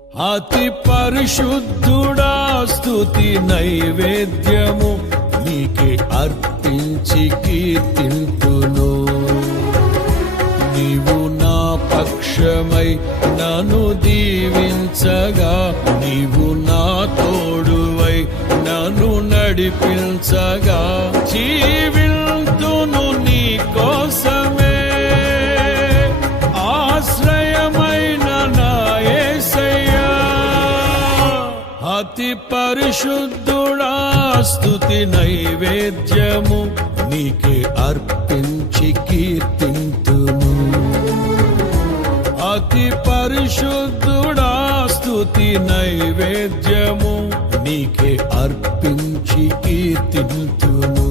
అతి పరిశుద్ధుడా స్తుతి నైవేద్యము నీకే అర్పించి కీర్తింతును. నీవు నా పక్షమై నన్ను దీవించగా, నీవు నా తోడువై నన్ను నడిపించగా, జీవింతును నీ కోసమే ఆశ్రయమైన నా యేసయ్యా. అతి పరిశుద్ధుడా స్తుతి నైవేద్యము నీకే అర్పించి కీర్తింతును. అతి పరిశుద్ధుడా స్తుతి నైవేద్యము నీకే అర్పించి కీర్తింతును.